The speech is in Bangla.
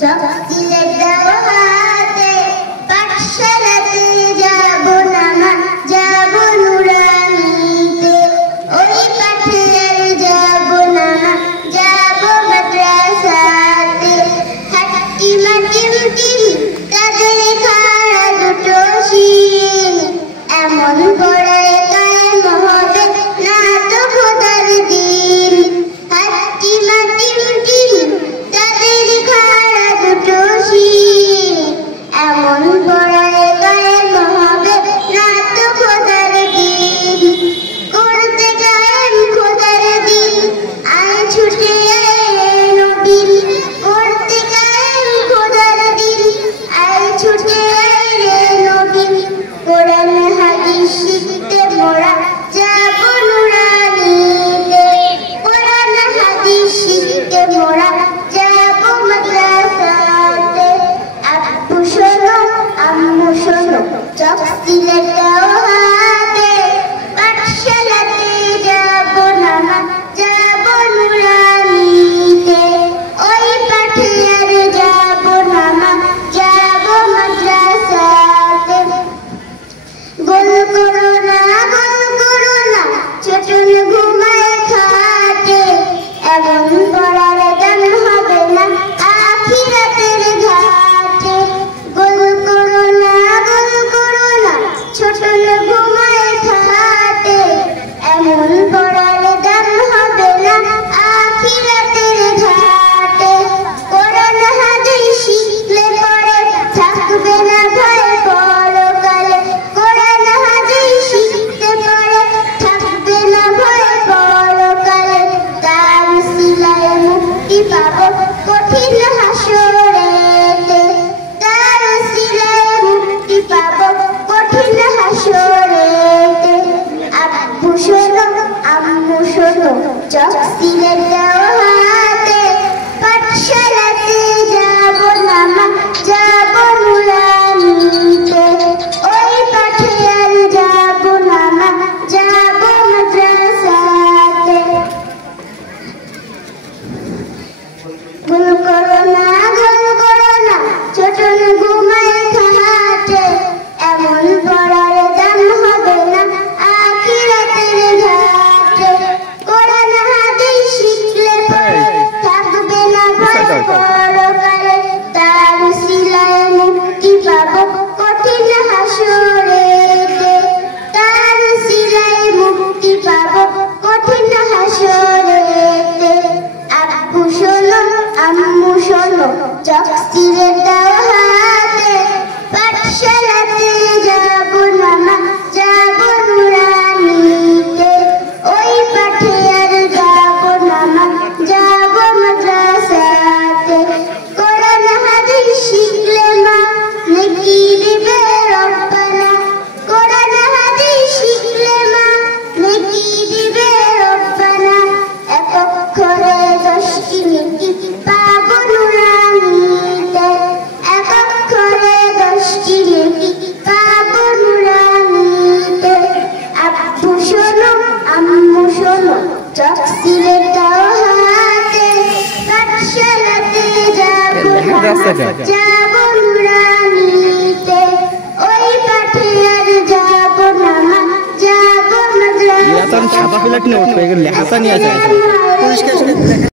চক সিলেট দাও হাতে পাঠশালাতে যাব না মা যাব নুরানিতে ওই পাঠে আর যাব না মা যাব মাদ্রাসাতে হাট্টি মাটিম টিম তাদের খাড়া দুটো শিল এমন পড়ায় কায়েম হবে না তো খোদার দিন হাট্টি মাটিম টিম তাদের খাড়া দুটো শিল এমন পড়ায় কায়েম হবে না তো খোদার দিন করতে কায়েম খোদার দিন আয় ছুটে নবীন করতে কায়েম খোদার দিন আয় ছুটে নবীন কোরআন হাদিস শিখতে মোরা যাব নুরানিতে কোরআন হাদিস শিখতে মোরা যাব মাদ্রাসাতে আব্বু শোনো আম্মু শোনো চক সিলেট দাও হাতে পাঠশালাতে যাব না মা যাব নুরানিতে ওই পাঠে আর যাব না মা যাব মাদ্রাসাতে গোল করো না ছোটন ঘুমায় খাটে এমন পড়ার দান হবে না আখিরাতের ঘাটে গোল করো না ছোটন ঘুমায় খাটে এমন পড়ার দান হবে না আখিরাতের ঘাটে কোরআন হাদিস শিখলে পরে থাকবে না ভয় পরকালে কোরআন হাদিস শিখতে পরে থাকবে না ভয় পরকালে তার সিলায় মুক্তি পাবো কঠিন হাসরেতে তার সিলায় মুক্তি পাবো কঠিন হাসরেতে আব্বু শোনো আম্মু শোনো চক সিলেট দাও হাতে পাঠশালাতে যাব না মা যাব নুরানিতে ওই পাঠে আর যাব না মা যাব মাদ্রাসাতে গোল করো না ছোটন ঘুমায় খাটে এমন পড়ার দান হবে না আখিরাতের ঘাটে কোরআন হাদিস শিখলে পরে থাকবে না ভয় পরকালে তার সিলায় মুক্তি পাবো কঠিন হাসরেতে তার সিলায় মুক্তি পাবো কঠিন হাসরেতে আব্বু শোনো আম্মু শোনো চক সিলেট দাও হাতে পাঠশালাতে যাব না মা যাব নুরানিতে ওই পাঠে আর যাব না মা যাব মাদ্রাসাতে কোরআন হাদিস শিখলে মা নেকি দিবে রব্বানা কোরআন হাদিস শিখলে মা নেকি দিবে রব্বানা এক অক্ষরে 10টি নেকি পাবো নুরানিতে এক অক্ষরে 10টি নেকি পাবো নুরানিতে আব্বু শোনো আম্মু শোনো চক সিলেট দাও হাতে পাঠশালাতে যাব না যাব নুরানিতে ওই পাঠে আর যাব না মা যাব মাদ্রাসাতে ছাপা ফেলাটি লেখাটা নিয়ে আছে।